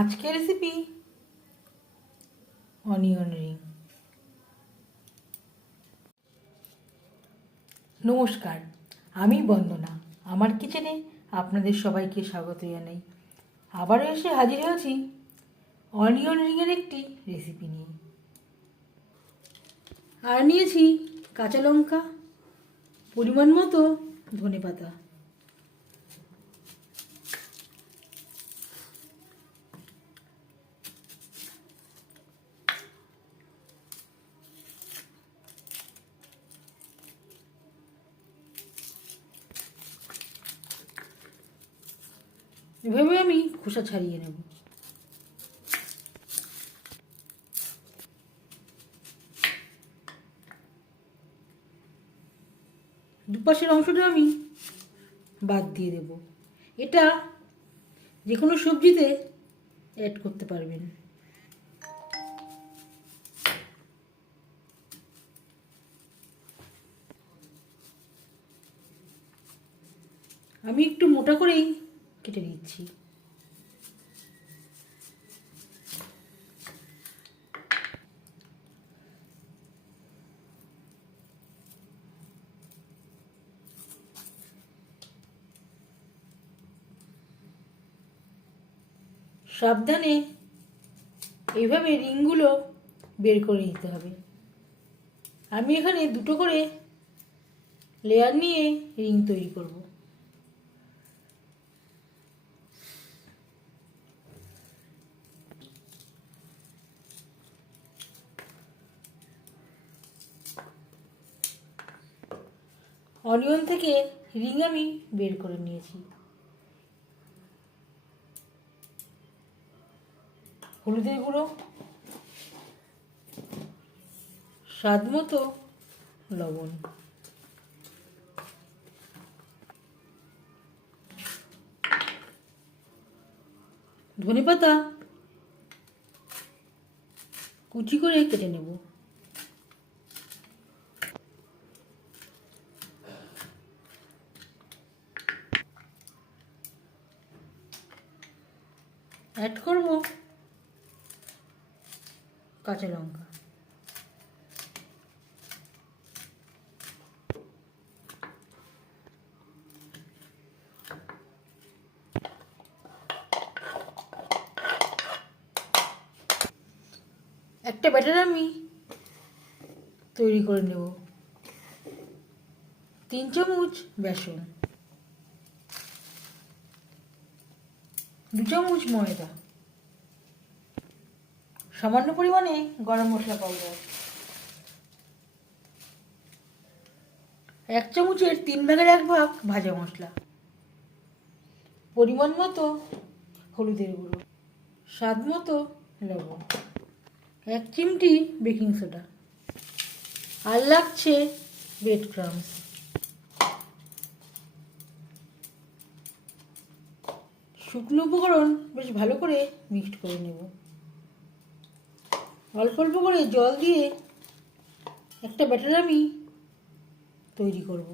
আজকের recipe onion ring নমস্কার, আমি বন্দনা। আমার কিচেনে আপনাদের সবাইকে স্বাগত জানাই। আবারও এসে হাজির হয়েছি অনিয়ন রিংয়ের একটি রেসিপি নিয়ে। আর নিয়েছি কাঁচা লঙ্কা, পরিমাণ মতো ধনে পাতা এভাবে আমি খোসা ছাড়িয়ে নেব। দুপাশের অংশটা আমি বাদ দিয়ে দেব। এটা যে কোনো সবজিতে অ্যাড করতে পারবেন। আমি একটু মোটা করেই কেটে দিচ্ছি সাবধানে এইভাবে রিংগুলো বের করে নিতে হবে। আমি এখানে দুটো করে লেয়ার নিয়ে রিং তৈরি করব। অনিয়ন থেকে রিং আমি বের করে নিয়েছি। হলুদের গুঁড়ো, স্বাদ মতো লবণ। ধনে পাতা কুচি করে কেটে নেব। অ্যাড করব? কাঁচা লঙ্কা। একটা ব্যাটার আমি তৈরি করে নেব। তিন চামচ বেসন। দু চামচ ময়দা সামান্য পরিমাণে গরম মশলা পাউডার এক চামচের তিন ভাগের এক ভাগ ভাজা মশলা। পরিমাণ মতো হলুদের গুঁড়ো। স্বাদ মতো লবণ। এক চিমটি বেকিং সোডা। আর লাগছে ব্রেড ক্রামস শুকনো উপকরণ বেশ ভালো করে মিক্সড করে নেব। অল্প অল্প করে জল দিয়ে একটা ব্যাটার আমি তৈরি করব।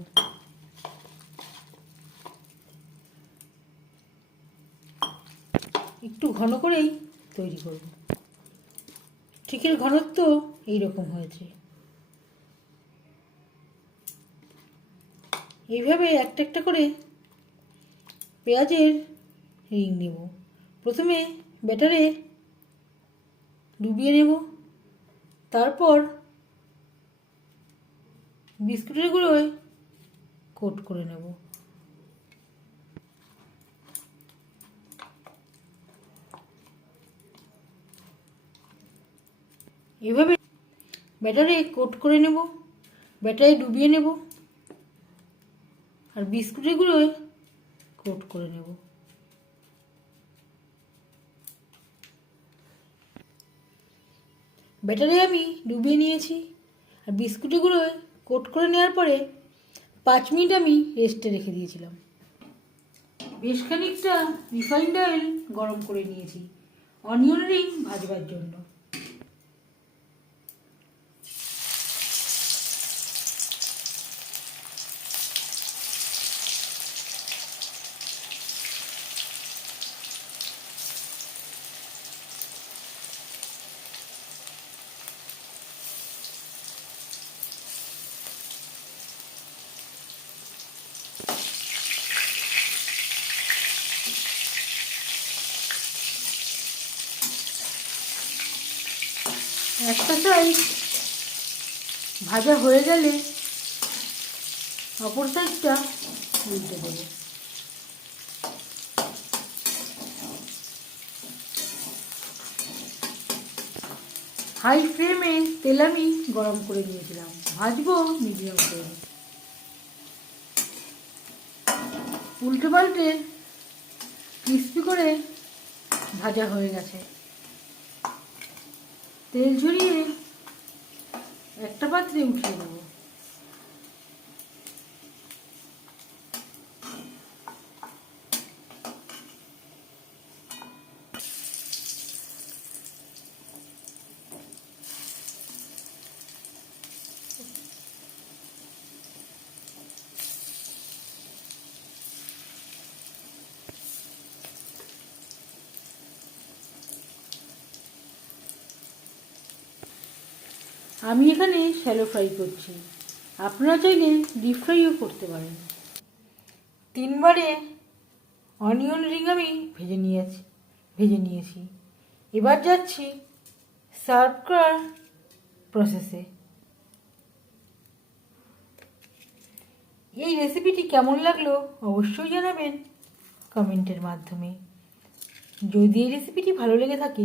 একটু ঘন করেই তৈরি করব। ঠিকের ঘনত্ব এই রকম হয়েছে। এইভাবে একটা একটা করে পেঁয়াজের রিং নেব। প্রথমে ব্যাটারে ডুবিয়ে নেব। তারপর বিস্কুটের গুঁড়োয় কোট করে নেব। এভাবে ব্যাটারে কোট করে নেব, ব্যাটারে ডুবিয়ে নেব, আর বিস্কুটের গুঁড়োয় কোট করে নেব। ব্যাটারে আমি ডুবিয়ে নিয়েছি। আর বিস্কুটগুলো কোট করে নেওয়ার পরে পাঁচ মিনিট আমি রেস্টে রেখে দিয়েছিলাম। বেশ খানিকটা রিফাইন্ড অয়েল গরম করে নিয়েছি অনিয়ন রিং ভাজবার জন্য একটা সাইড ভাজা হয়ে গেলে অপর সাইডটা উল্টে দেবো। হাই ফ্লেমে তেল আমি গরম করে নিয়েছিলাম। ভাজবো মিডিয়াম ফ্লেমে উল্টে পাল্টে ক্রিস্পি করে ভাজা হয়ে গেছে। তেল ঝরিয়ে একটা পাত্রে উঠিয়ে নেব। আমি এখানে শ্যালো ফ্রাই করছি। আপনারা চাইলে ডিপ ফ্রাইও করতে পারেন। তিনবারে অনিয়ন রিং আমি ভেজে নিয়েছি ভেজে নিয়েছি। এবার যাচ্ছি সার্ভ করার প্রসেসে এই রেসিপিটি কেমন লাগল অবশ্যই জানাবেন কমেন্টের মাধ্যমে। যদি এই রেসিপিটি ভালো লেগে থাকে